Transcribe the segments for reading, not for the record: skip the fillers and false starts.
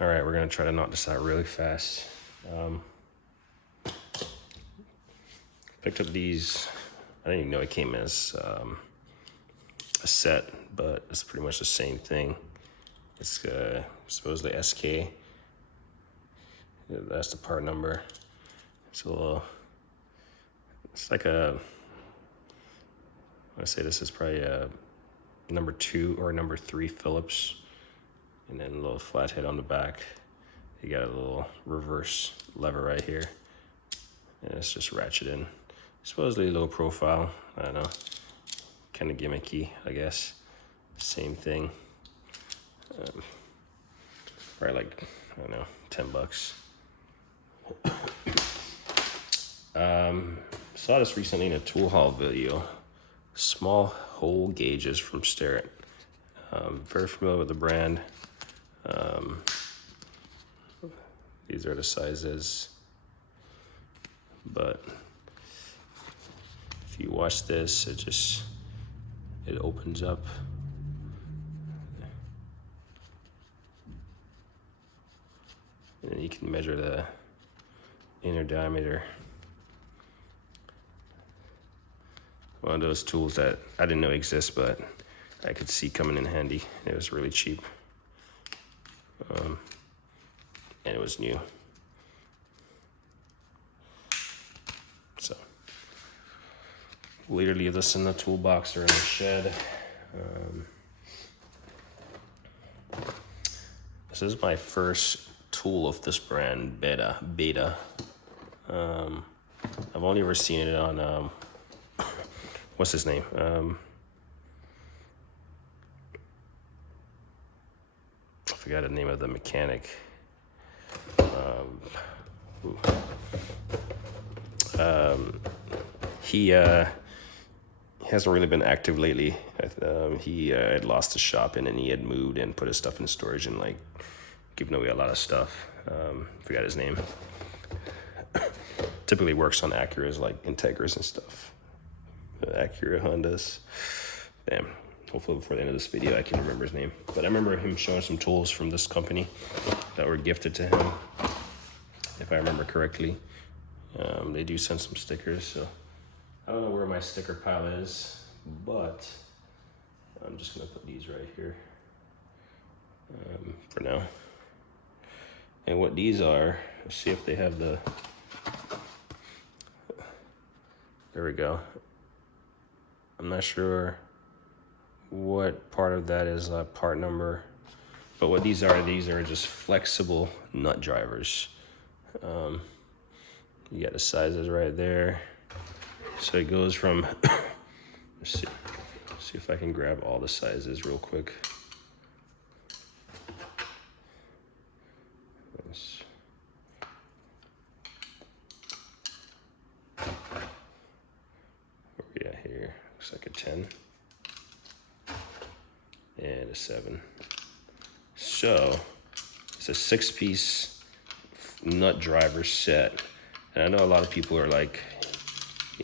All right, we're gonna try to knock this out really fast. Picked up these, I didn't even know it came as a set, but it's pretty much the same thing. It's supposedly SK. Yeah, that's the part number. It's like I say this is probably a number 2 or number 3 Phillips, and then a little flathead on the back. You got a little reverse lever right here, and it's just ratchet in. Supposedly low profile, I don't know, kind of gimmicky, I guess. Same thing. Probably like, I don't know, $10. Saw this recently in a tool haul video. Small hole gauges from Starrett. Very familiar with the brand. These are the sizes, but if you watch this, it opens up. And you can measure the inner diameter. One of those tools that I didn't know exist, but I could see coming in handy. It was really cheap. And it was new. So, we'll either leave this in the toolbox or in the shed. This is my first tool of this brand, Beta. I've only ever seen it on, what's his name? I forgot the name of the mechanic. He hasn't really been active lately. He had lost his shop and then he had moved and put his stuff in storage and like giving away a lot of stuff. Forgot his name. Typically works on Acuras like Integras and stuff. Acura, Hondas. Damn. Hopefully before the end of this video I can remember his name. But I remember him showing some tools from this company that were gifted to him, if I remember correctly. They do send some stickers, so I don't know where my sticker pile is, but I'm just gonna put these right here for now. And what these are, let's see if they have the, there we go. I'm not sure what part of that is part number, but what these are just flexible nut drivers. You got the sizes right there. So it goes from, let's see if I can grab all the sizes real quick. Where we at here? Looks like a 10 and a 7. So it's a 6-piece nut driver set. And I know a lot of people are like,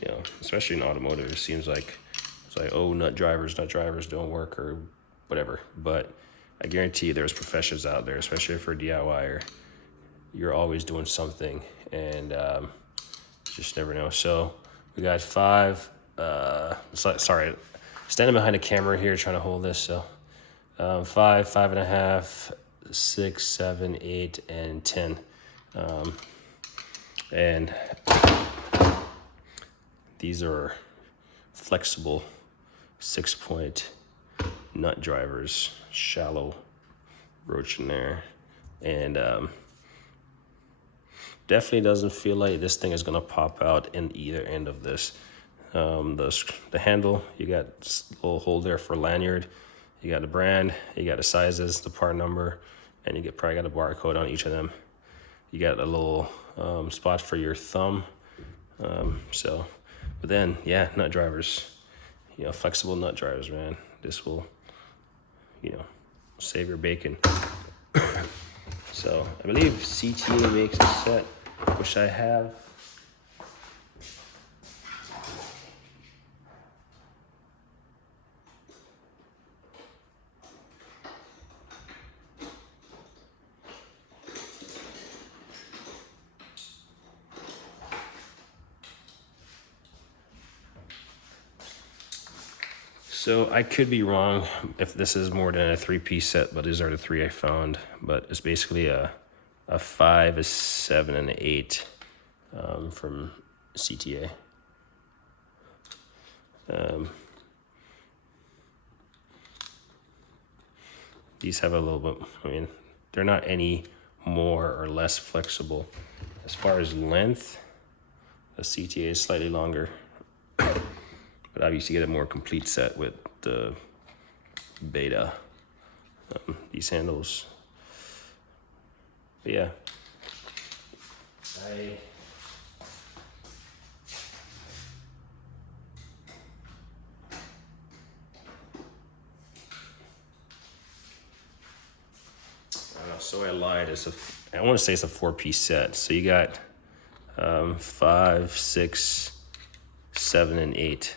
you know, especially in automotive, it seems like it's like, oh, nut drivers don't work or whatever. But I guarantee you there's professions out there, especially for a DIYer. You're always doing something and just never know. So we got 5, sorry, standing behind the camera here trying to hold this. So 5, 5.5, 6, 7, 8, and 10. And these are flexible 6-point nut drivers, shallow roach in there. And definitely doesn't feel like this thing is gonna pop out in either end of this. The handle, you got a little hole there for lanyard. You got the brand, you got the sizes, the part number, and you probably got a barcode on each of them. You got a little spot for your thumb. But then, yeah, nut drivers, you know, flexible nut drivers, man. This will, you know, save your bacon. So I believe CTA makes a set, which I have. So I could be wrong if this is more than a 3-piece set, but these are the 3 I found. But it's basically a 5, a 7, and an 8 from CTA. These have a little bit, I mean, they're not any more or less flexible. As far as length, the CTA is slightly longer, but obviously you get a more complete set with the Beta. These handles. But yeah, I don't know, so I lied. I want to say it's a 4-piece set. So you got 5, 6, 7, and 8.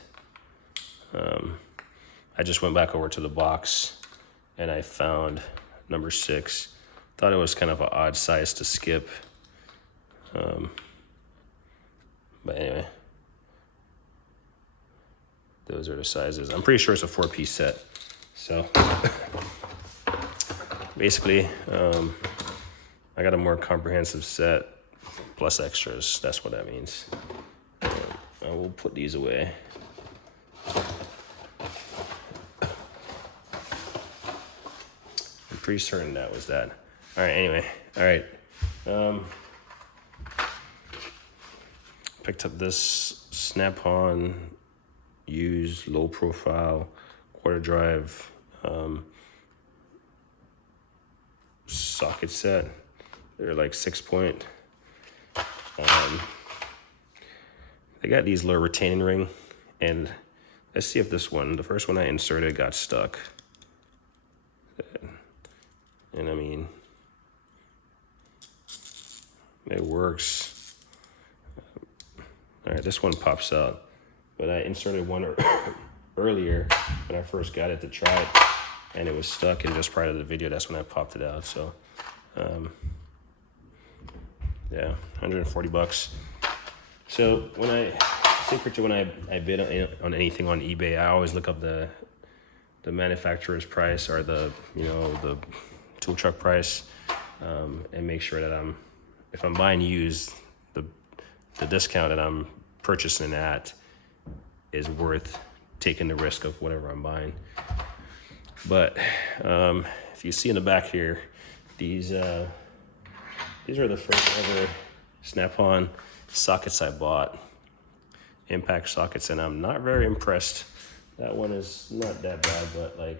I just went back over to the box and I found number 6. Thought it was kind of an odd size to skip. But anyway, those are the sizes. I'm pretty sure it's a 4-piece set. So basically, I got a more comprehensive set plus extras. That's what that means. I will put these away. I'm pretty certain that was that. All right, anyway. All right. Picked up this Snap-on used low profile quarter drive socket set. They're like 6-point. They got these little retaining ring, and let's see if this one, the first one I inserted, got stuck. And I mean, it works. All right, this one pops out, but I inserted one earlier when I first got it to try it, and it was stuck. And just prior to the video, that's when I popped it out. So, yeah, $140. So when I bid on anything on eBay, I always look up the manufacturer's price or the tool truck price, and make sure that if I'm buying used, the discount that I'm purchasing at is worth taking the risk of whatever I'm buying. But if you see in the back here, these are the first ever Snap-on sockets I bought, impact sockets, and I'm not very impressed. That one is not that bad, but like,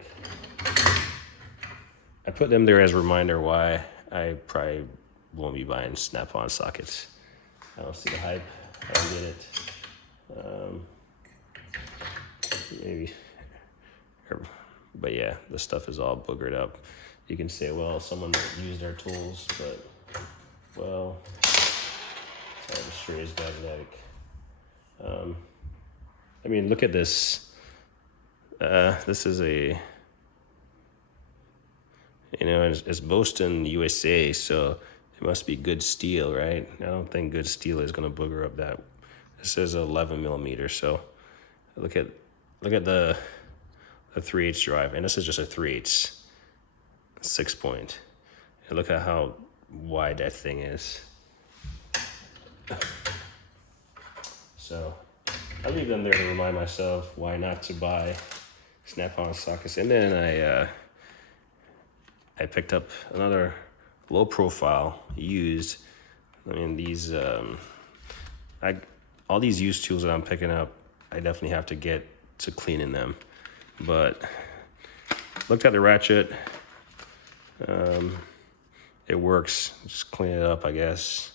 I put them there as a reminder why I probably won't be buying Snap-on sockets. I don't see the hype. I don't get it. Maybe. But yeah, the stuff is all boogered up. You can say, well, someone used their tools, but, well, the string is magnetic. I mean, look at this. This is it's Boston, USA, so it must be good steel, right? I don't think good steel is gonna booger up that. This is 11 millimeters, so look at the 3/8 drive, and this is just a 3/8 6-point. And look at how wide that thing is. So I leave them there to remind myself why not to buy Snap-on sockets. And then I picked up another low profile used. I mean, these all these used tools that I'm picking up, I definitely have to get to cleaning them. But looked at the ratchet. It works. Just clean it up, I guess.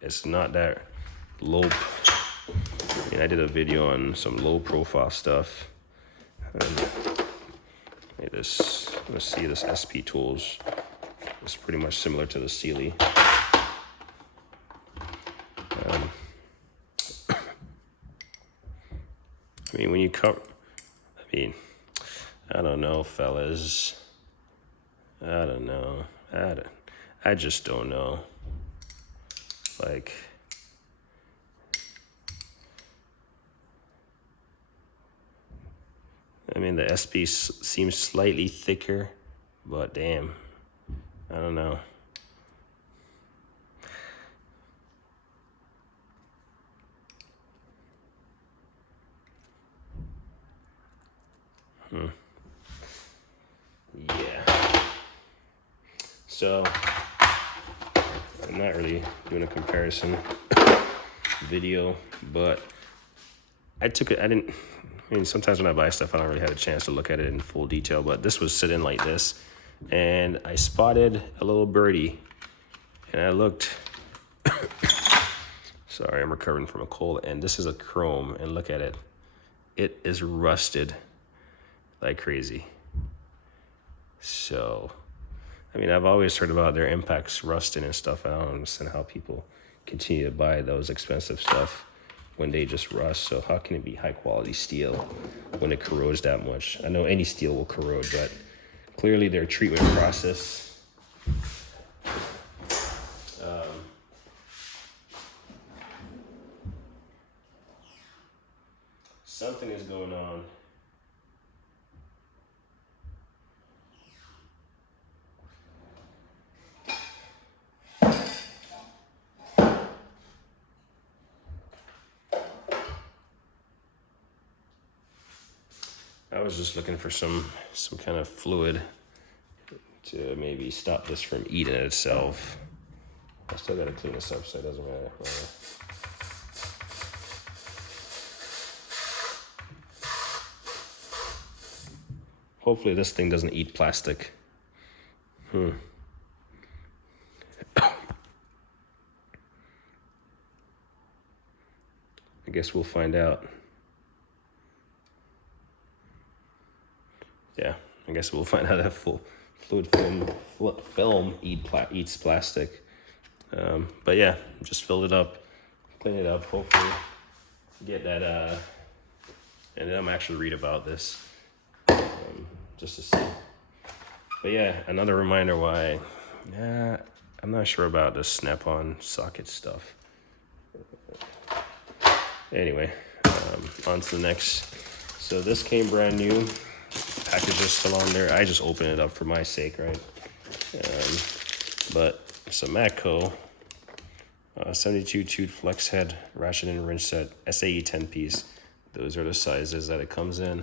It's not that low. I mean, I did a video on some low profile stuff. Let's see, this SP Tools. It's pretty much similar to the Sealy. I mean, when you I don't know, fellas. I don't know. I just don't know. Like, I mean, the SP seems slightly thicker, but damn, I don't know. Yeah. So I'm not really doing a comparison video, but I mean, sometimes when I buy stuff, I don't really have a chance to look at it in full detail, but this was sitting like this, and I spotted a little birdie, and I looked, sorry, I'm recovering from a cold, and this is a chrome, and look at it. It is rusted like crazy. So, I mean, I've always heard about their impacts rusting and stuff. I don't understand how people continue to buy those expensive stuff when they just rust. So how can it be high quality steel when it corrodes that much? I know any steel will corrode, but clearly their treatment process something is going on. I was just looking for some kind of fluid to maybe stop this from eating itself. I still gotta clean this up so it doesn't matter. Hopefully this thing doesn't eat plastic. I guess we'll find out. Yeah, I guess we'll find out if fluid film eats plastic. But yeah, just fill it up, clean it up, hopefully get that, and then I'm actually read about this, just to see. But yeah, another reminder why, I'm not sure about the snap-on socket stuff. Anyway, on to the next. So this came brand new. Package is still on there. I just opened it up for my sake, right? But it's a Matco 72 tooth flex head ratchet and wrench set SAE 10 piece. Those are the sizes that it comes in.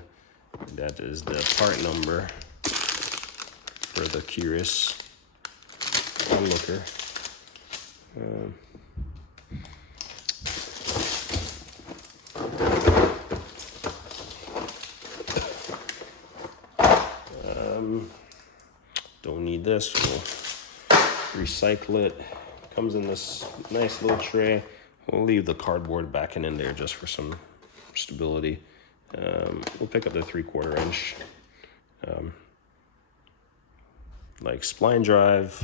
That is the part number for the curious onlooker. Don't need this. We'll recycle it. Comes in this nice little tray. We'll leave the cardboard backing in there just for some stability. We'll pick up the 3/4 inch like spline drive.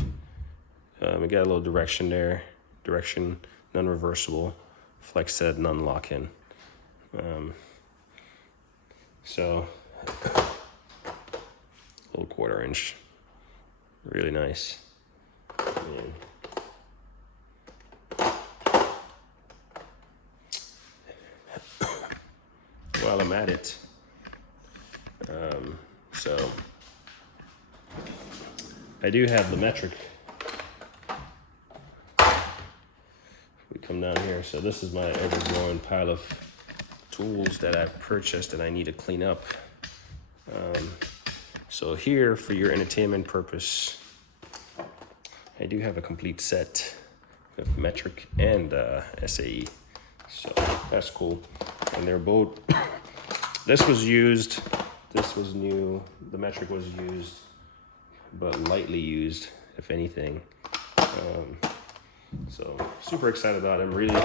We got a little direction there. Direction, non-reversible. Flex head, non-lock-in. So little 1/4 inch, really nice. And while I'm at it, so I do have the metric. We come down here, so this is my ever-growing pile of tools that I've purchased and I need to clean up. So here, for your entertainment purpose, I do have a complete set of metric and SAE. So that's cool. And they're both, this was used, this was new, the metric was used, but lightly used, if anything. So super excited about it. I'm really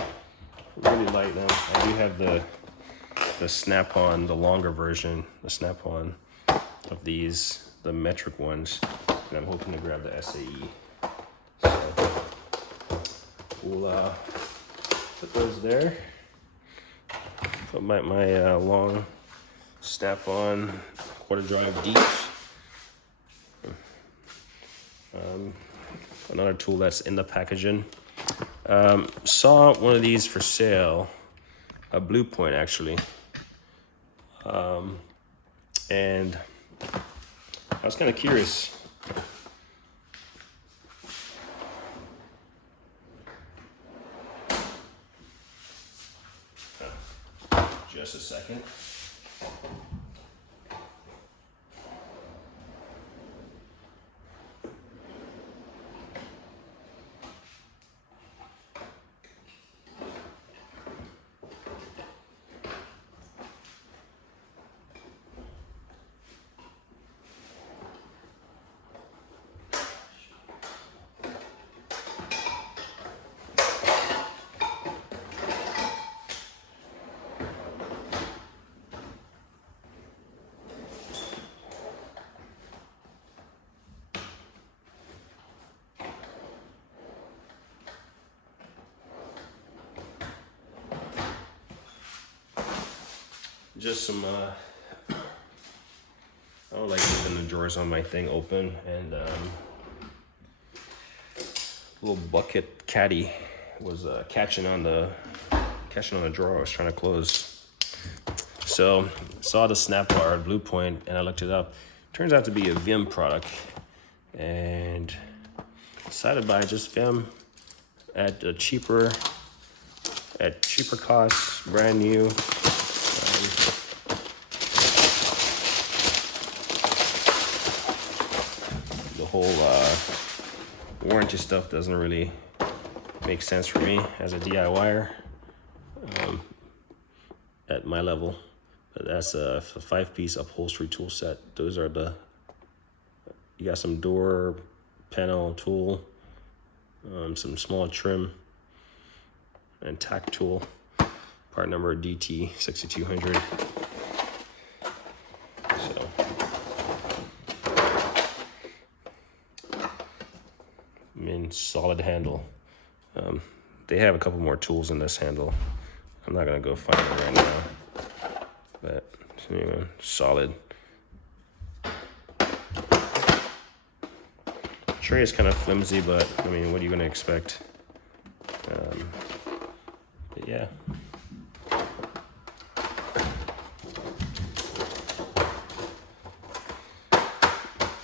light now. I do have the snap-on, the longer version, the snap-on of these, the metric ones, and I'm hoping to grab the SAE. So we'll put those there. Put my long snap-on 1/4 drive deep. Another tool that's in the packaging. Saw one of these for sale, a Blue Point actually. And I was kind of curious. Just a second. Just some, I don't like leaving the drawers on my thing open, and little bucket caddy was catching on the drawer I was trying to close. So saw the snap bar Blue Point, and I looked it up. Turns out to be a Vim product, and decided to buy just Vim at a cheaper cost, brand new. The whole warranty stuff doesn't really make sense for me as a DIYer at my level. But that's a 5-piece upholstery tool set. Those are you got some door panel tool, some small trim, and tack tool. Part number DT6200. So solid handle. They have a couple more tools in this handle. I'm not gonna go find them right now, but anyway, solid. Tray is kind of flimsy, but I mean, what are you gonna expect? But yeah.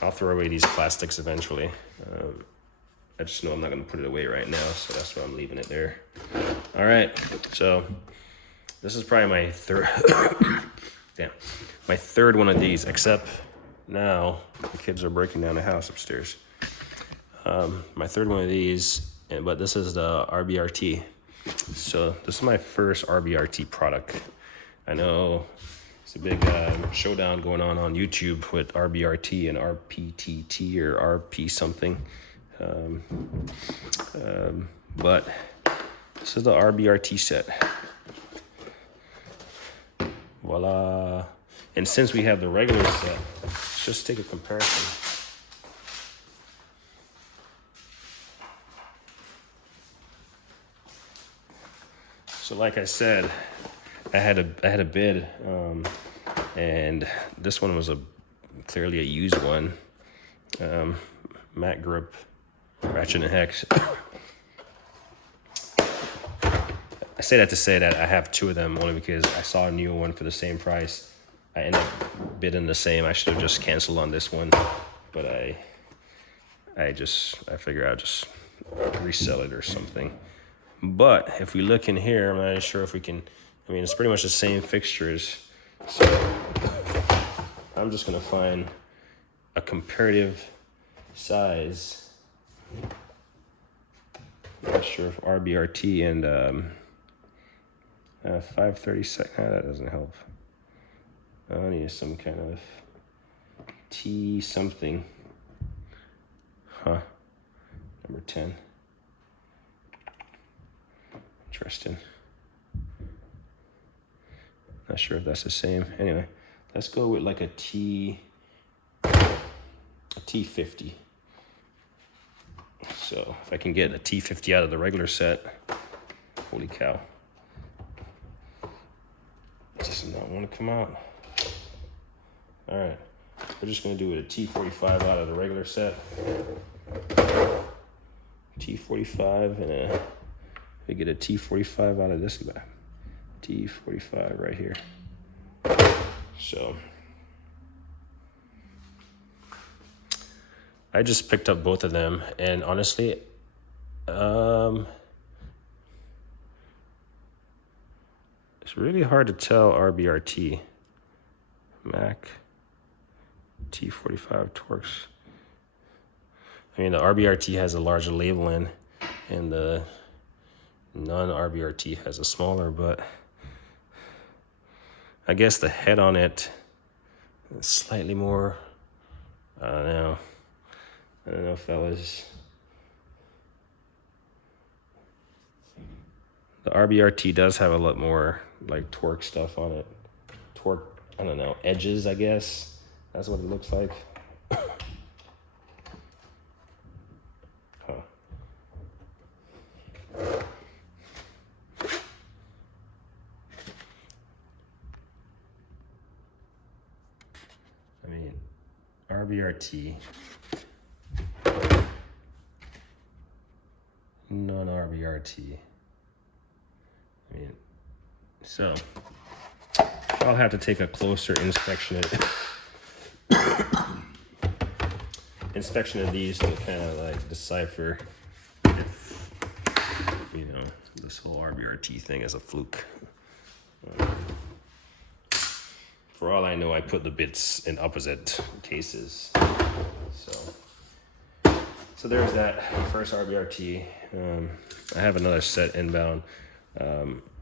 I'll throw away these plastics eventually. I just know I'm not gonna put it away right now, so that's why I'm leaving it there. All right, so this is probably my third, my third one of these, except now the kids are breaking down the house upstairs. My third one of these, but this is the RBRT. So this is my first RBRT product. I know it's a big showdown going on YouTube with RBRT and RPTT or RP something. But this is the RBRT set. Voila. And since we have the regular set, let's just take a comparison. So like I said, I had a bid, and this one was clearly a used one. Matte grip, ratchet and hex. I say that to say that I have two of them only because I saw a new one for the same price. I ended up bidding the same. I should have just canceled on this one, but I figure I'll just resell it or something. But if we look in here, I'm not sure if we can, I mean, it's pretty much the same fixtures. So I'm just gonna find a comparative size. Not sure if RBRT and 532nd, that doesn't help. I need some kind of T something. Huh, number 10. Interesting. Not sure if that's the same. Anyway, let's go with like a T50. So if I can get a T50 out of the regular set, holy cow. It does not want to come out. All right, we're just gonna do it a T45 out of the regular set. T45 and we get a T45 out of this guy. T45 right here. So I just picked up both of them, and honestly, it's really hard to tell RBRT. Mac T45 Torx. I mean, the RBRT has a larger labeling, and the non-RBRT has a smaller, but I guess the head on it is slightly more, I don't know, fellas. The RBRT does have a lot more like torque stuff on it. Torque, I don't know, edges, I guess. That's what it looks like. Huh. I mean, RBRT, non-RBRT. I mean, so I'll have to take a closer inspection of these to kind of like decipher if, you know, this whole RBRT thing is a fluke. For all I know, I put the bits in opposite cases. So there's that first RBRT. I have another set inbound.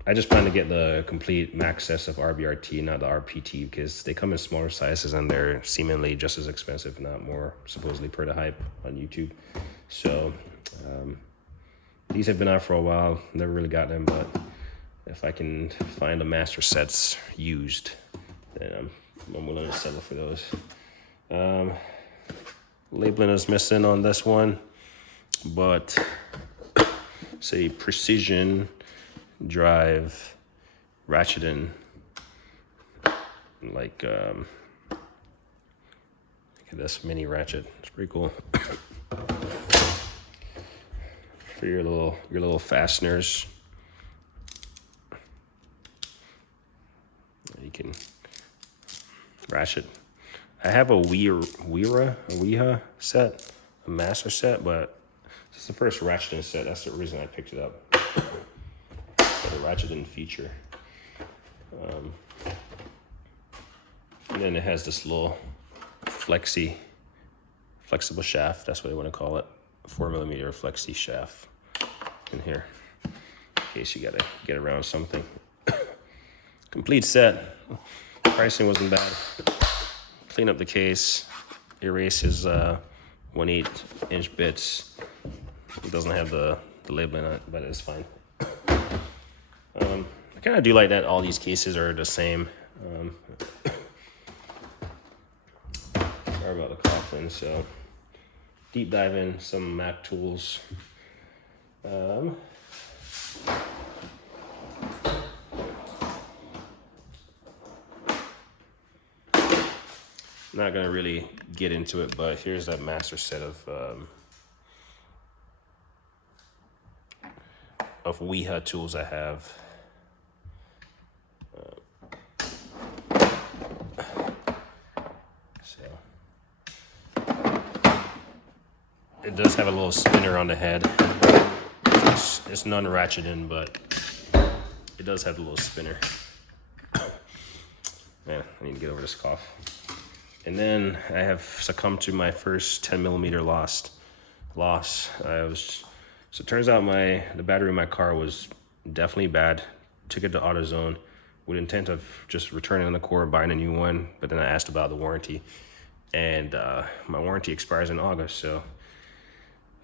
I just plan to get the complete max set of RBRT, not the RPT, because they come in smaller sizes and they're seemingly just as expensive, not more, supposedly per the hype on YouTube. So these have been out for a while. Never really got them, but if I can find the master sets used, then I'm willing to settle for those. Labeling is missing on this one, but say precision drive ratcheting, like look at this mini ratchet. It's pretty cool. For your little fasteners, you can ratchet. I have a Weeha set, a master set, but it's the first ratcheting set. That's the reason I picked it up. The ratcheting feature. And then it has this little flexible shaft. That's what they want to call it. 4mm flexi shaft in here, in case you gotta get around something. Complete set. Pricing wasn't bad. Clean up the case. Erase his 1/8 inch bits. It doesn't have the labeling on it, but it's fine. I kind of do like that all these cases are the same. Sorry about the coughing. So deep dive in some Mac tools. Not gonna really get into it, but here's that master set of Weeha tools I have. It does have a little spinner on the head. It's non-ratcheting, but it does have a little spinner. Man, I need to get over this cough. And then I have succumbed to my first 10mm loss. So it turns out the battery in my car was definitely bad. Took it to AutoZone with intent of just returning the core, buying a new one. But then I asked about the warranty, and my warranty expires in August. So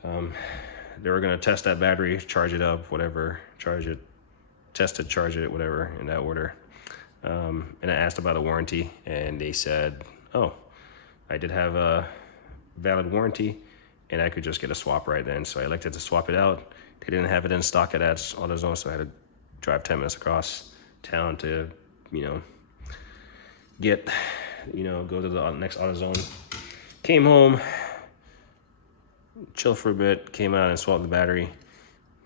they were gonna test that battery, charge it up, whatever, test it, charge it, whatever, in that order. And I asked about a warranty, and they said, oh, I did have a valid warranty, and I could just get a swap right then. So I elected to swap it out. They didn't have it in stock at AutoZone, so I had to drive 10 minutes across town to, go to the next AutoZone. Came home, chill for a bit, came out and swapped the battery.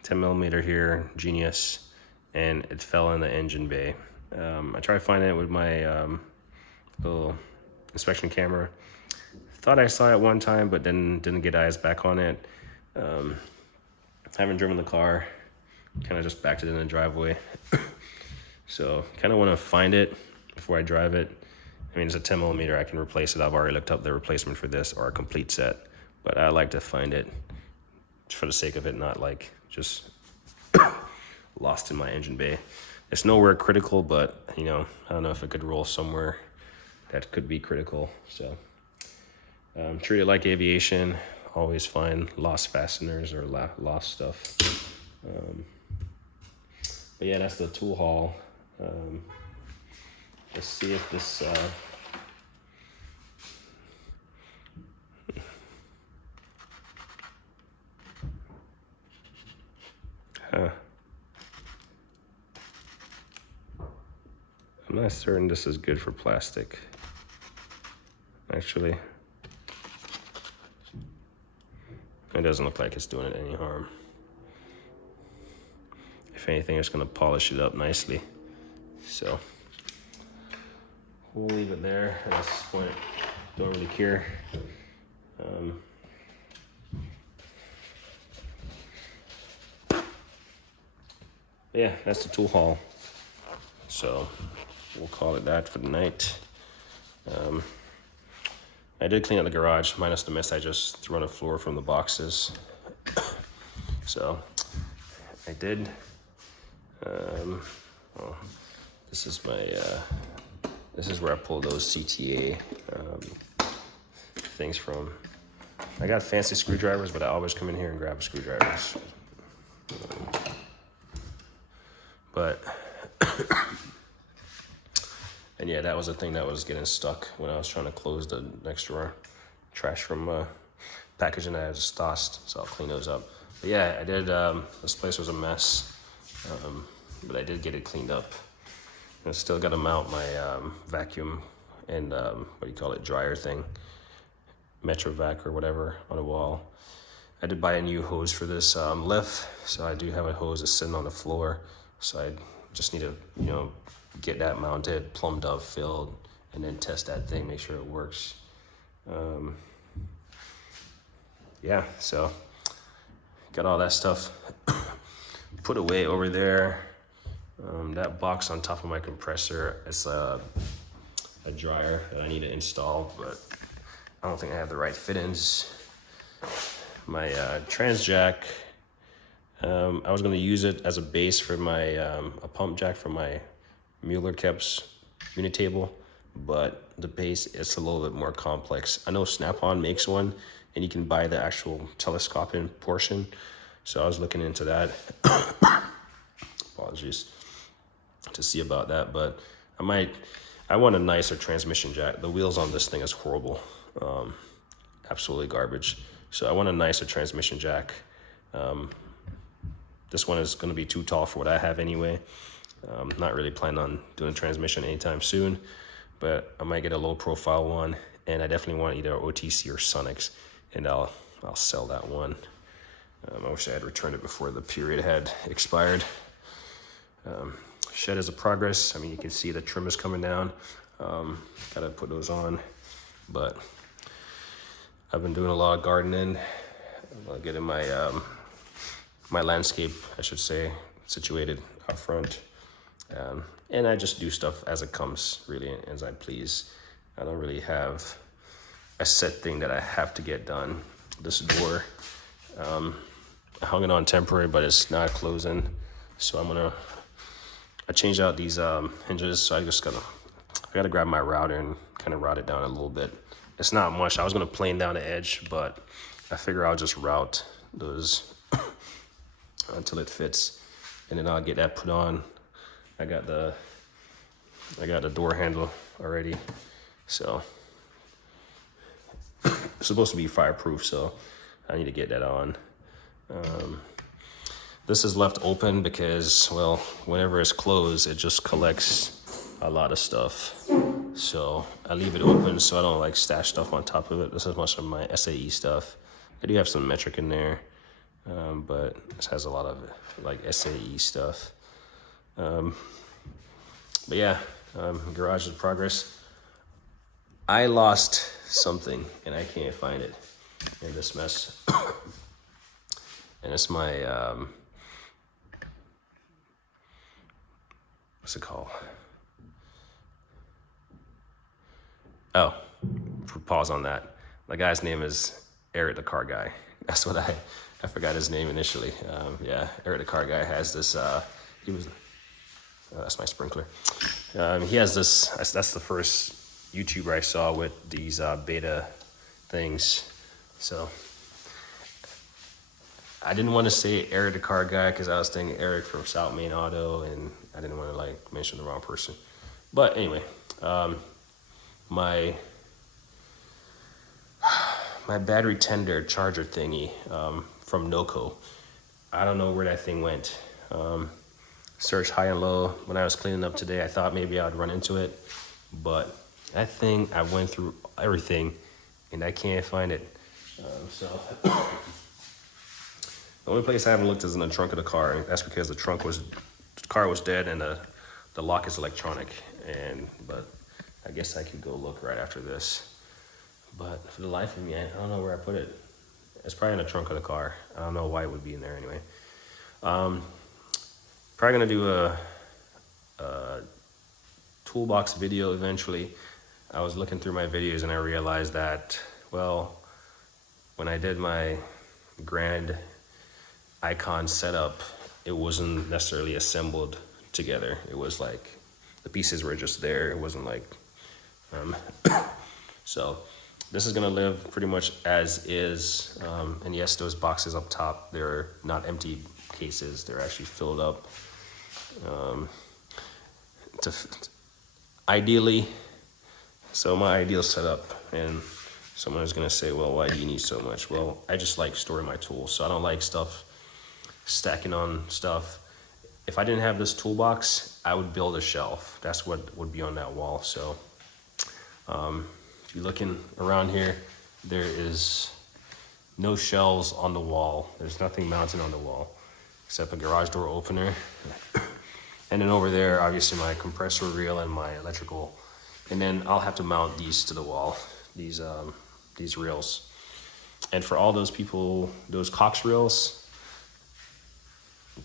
10mm here, genius, and it fell in the engine bay. I tried finding it with my little inspection camera. thought I saw it one time, but then didn't get eyes back on it. Haven't driven the car, kind of just backed it in the driveway. So kind of want to find it before I drive it. I mean, it's a 10 millimeter, I can replace it. I've already looked up the replacement for this or a complete set, but I like to find it for the sake of it, not like just lost in my engine bay. It's nowhere critical, but you know, I don't know if it could roll somewhere that could be critical. So treat it like aviation, always find lost fasteners or lost stuff. But yeah, that's the tool haul. Let's see if this I'm not certain this is good for plastic. Actually, it doesn't look like it's doing it any harm. If anything, it's gonna polish it up nicely. So we'll leave it there at this point. Don't really care. Yeah, that's the tool haul. So we'll call it that for the night. I did clean out the garage, minus the mess I just threw on the floor from the boxes. So I did. Well, this is my, this is where I pulled those CTA things from. I got fancy screwdrivers, but I always come in here and grab screwdrivers. But, and yeah, that was the thing that was getting stuck when I was trying to close the next drawer. Trash from packaging I just tossed, so I'll clean those up. But yeah, I did, this place was a mess, but I did get it cleaned up. I still got to mount my vacuum and what do you call it, dryer thing, Metrovac or whatever, on the wall. I did buy a new hose for this lift, so I do have a hose that's sitting on the floor. So I just need to, you know, get that mounted, plumbed up, filled, and then test that thing, make sure it works. Yeah, so got all that stuff put away over there. That box on top of my compressor is a dryer that I need to install, but I don't think I have the right fittings. My trans jack, I was going to use it as a base for my a pump jack for my Mueller Caps unit table, but the base is a little bit more complex. I know Snap-on makes one, and you can buy the actual telescoping portion. So I was looking into that. Apologies, to see about that, but I want a nicer transmission jack. The wheels on this thing is horrible, absolutely garbage. So I want a nicer transmission jack. This one is going to be too tall for what I have anyway. Not really planning on doing transmission anytime soon, but I might get a low profile one, and I definitely want either OTC or Sonics, and I'll sell that one. I wish I had returned it before the period had expired. Shed is a progress. I mean, you can see the trim is coming down. Gotta put those on, but I've been doing a lot of gardening. I'm getting my my landscape, I should say, situated up front. And I just do stuff as it comes, really, as I please. I don't really have a set thing that I have to get done. This door, I hung it on temporary, but it's not closing. So I changed out these hinges, so I gotta grab my router and kind of route it down a little bit. It's not much. I was gonna plane down the edge, but I figure I'll just route those until it fits, and then I'll get that put on. I got the door handle already, so it's supposed to be fireproof, so I need to get that on. This is left open because, well, whenever it's closed, it just collects a lot of stuff. So I leave it open so I don't like stash stuff on top of it. This is much of my SAE stuff. I do have some metric in there, but this has a lot of like SAE stuff. But yeah, garage is progress. I lost something and I can't find it in this mess. And it's my, what's it called? Oh, pause on that. My guy's name is Eric the car guy. That's what I forgot his name initially. Yeah, Eric the car guy has this, he was, that's my sprinkler. He has this, that's the first YouTuber I saw with these beta things. So I didn't want to say Eric the car guy because I was thinking Eric from South Main Auto, and I didn't want to like mention the wrong person. But anyway, my battery tender charger thingy from Noco. I don't know where that thing went. Searched high and low. When I was cleaning up today, I thought maybe I'd run into it, but that thing, I went through everything and I can't find it. So the only place I haven't looked is in the trunk of the car, and that's because the car was dead and the lock is electronic. But I guess I could go look right after this. But for the life of me, I don't know where I put it. It's probably in the trunk of the car. I don't know why it would be in there anyway. Probably gonna do a toolbox video eventually. I was looking through my videos and I realized that, well, when I did my grand icon setup, it wasn't necessarily assembled together. It was like the pieces were just there. It wasn't like, so this is gonna live pretty much as is. And yes, those boxes up top, they're not empty cases. They're actually filled up. Ideally, so my ideal setup, and someone is gonna say, well, why do you need so much? Well, I just like storing my tools. So I don't like stuff stacking on stuff. If I didn't have this toolbox, I would build a shelf. That's what would be on that wall. So if you're looking around here, there is no shelves on the wall. There's nothing mounted on the wall except a garage door opener. And then over there, obviously my compressor reel and my electrical. And then I'll have to mount these to the wall, these reels. And for all those people, those Cox reels,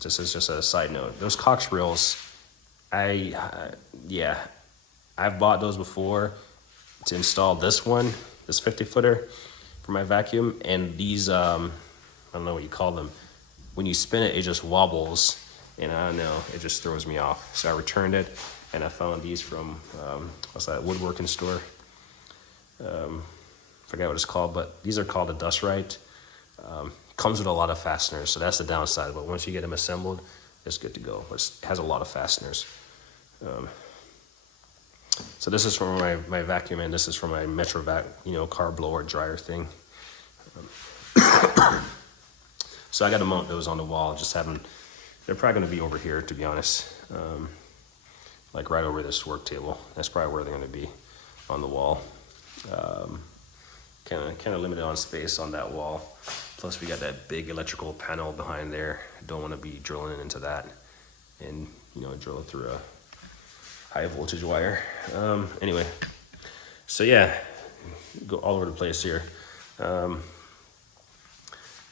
this is just a side note, those Cox reels, yeah, I've bought those before to install this one, this 50 footer for my vacuum. And these, I don't know what you call them. When you spin it, it just wobbles. And I don't know, it just throws me off. So I returned it, and I found these from, what's that, woodworking store? Forget what it's called, but these are called a Dust Right. Comes with a lot of fasteners, so that's the downside. But once you get them assembled, it's good to go. But it has a lot of fasteners. So this is from my vacuum, and this is from my Metrovac, car blower dryer thing. So I got to mount those on the wall. They're probably going to be over here, to be honest. Like right over this work table. That's probably where they're going to be, on the wall. Kind of limited on space on that wall. Plus we got that big electrical panel behind there. Don't want to be drilling into that and drill it through a high voltage wire. Anyway, so yeah, go all over the place here.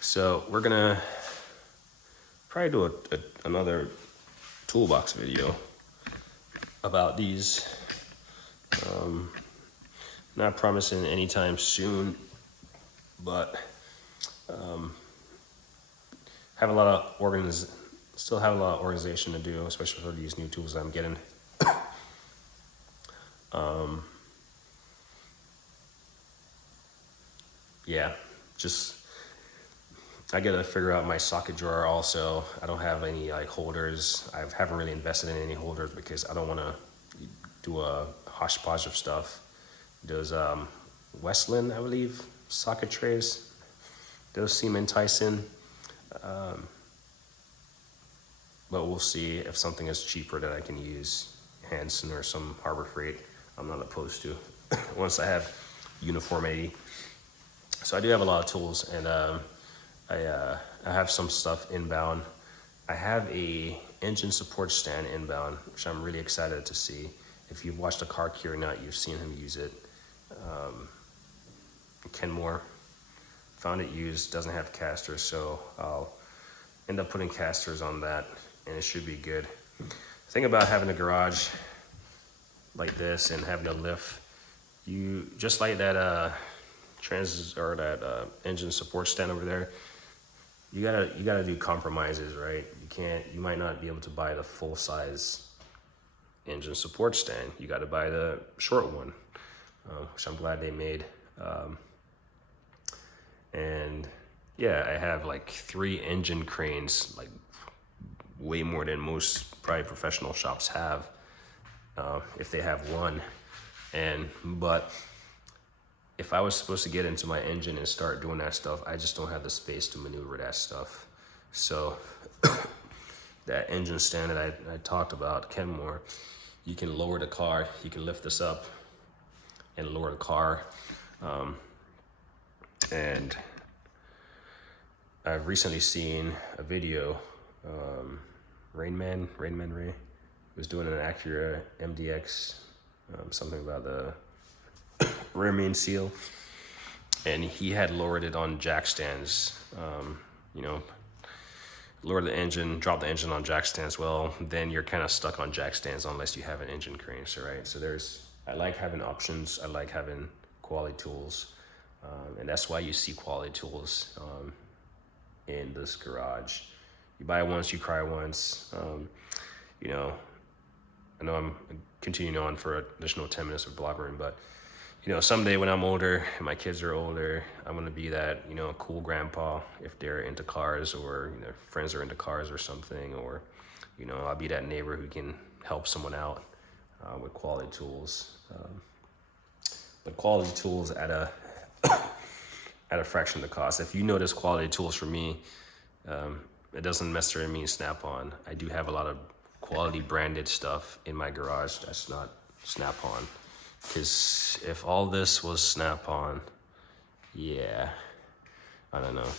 So we're gonna probably do another toolbox video about these. Not promising anytime soon, but have a lot of still have a lot of organization to do, especially for these new tools I'm getting. Yeah, I gotta figure out my socket drawer also. I don't have any like holders. I haven't really invested in any holders because I don't want to do a hodgepodge of stuff. Those Westland, I believe, socket trays, those seem enticing. But we'll see if something is cheaper that I can use, Hanson or some Harbor Freight. I'm not opposed to once I have uniformity. So I do have a lot of tools, and I have some stuff inbound. I have a engine support stand inbound, which I'm really excited to see. If you've watched a car cure or not, you've seen him use it. Kenmore. Found it used, doesn't have casters, so I'll end up putting casters on that, and it should be good. The thing about having a garage like this and having a lift, you just like that engine support stand over there. You gotta do compromises, right? You might not be able to buy the full size engine support stand. You got to buy the short one, which I'm glad they made. And yeah, I have like 3 engine cranes, like way more than most probably professional shops have, if they have one. But if I was supposed to get into my engine and start doing that stuff, I just don't have the space to maneuver that stuff. So that engine stand that I talked about, Kenmore, you can lower the car, you can lift this up and lower the car. And I've recently seen a video, Rainman Ray was doing an Acura MDX, something about the rear main seal, and he had lowered it on jack stands. Lower the engine, drop the engine on jack stands. Well, then you're kind of stuck on jack stands unless you have an engine crane. So right, so I like having options. I like having quality tools, and that's why you see quality tools in this garage. You buy once, you cry once. I know I'm continuing on for an additional 10 minutes of blogging, but someday when I'm older and my kids are older, I'm gonna be that, cool grandpa if they're into cars, or friends are into cars or something, or I'll be that neighbor who can help someone out with quality tools. But quality tools at a at a fraction of the cost. If you notice quality tools for me, it doesn't necessarily mean Snap-on. I do have a lot of quality branded stuff in my garage that's not Snap-on. Because if all this was Snap-on, yeah, I don't know.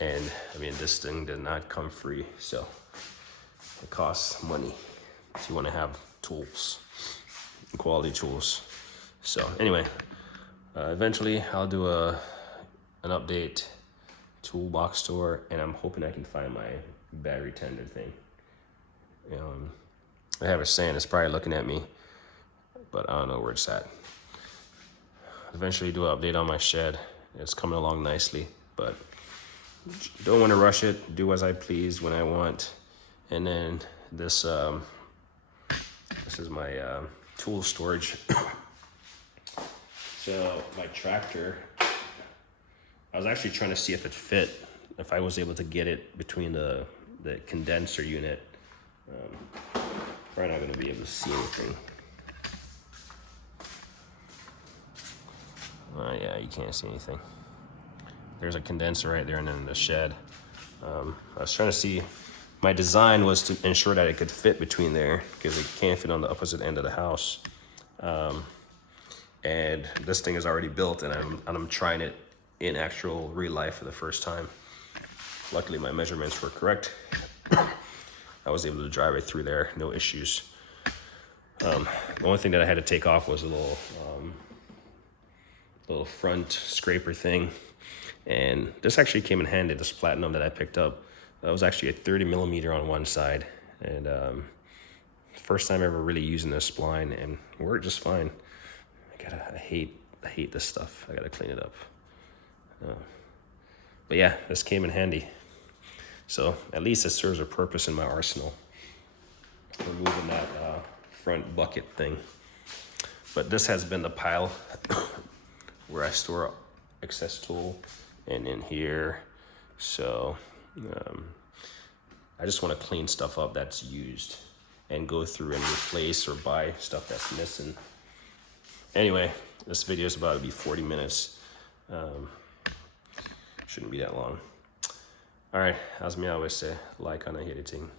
And I mean, this thing did not come free, so it costs money if you want to have tools, quality tools. So anyway, eventually I'll do an update toolbox store, and I'm hoping I can find my battery tender thing. I have a saying, it's probably looking at me, but I don't know where it's at. Eventually do an update on my shed. It's coming along nicely, but don't want to rush it. Do as I please when I want. And then this is my tool storage. So my tractor, I was actually trying to see if it fit, if I was able to get it between the condenser unit. Probably not going to be able to see anything. Yeah, you can't see anything. There's a condenser right there, and then the shed. I was trying to see, my design was to ensure that it could fit between there, because it can't fit on the opposite end of the house. And this thing is already built, and I'm trying it in actual real life for the first time. Luckily, my measurements were correct. I was able to drive it through there, no issues. The only thing that I had to take off was a little front scraper thing. And this actually came in handy, this platinum that I picked up. That was actually a 30 millimeter on one side. And first time ever really using this spline, and worked just fine. I hate this stuff. I gotta clean it up. But yeah, this came in handy. So at least it serves a purpose in my arsenal, removing that front bucket thing. But this has been the pile where I store excess tool, and in here. So I just want to clean stuff up that's used and go through and replace or buy stuff that's missing. Anyway, this video is about to be 40 minutes. Shouldn't be that long. All right, as me always say, like on a editing.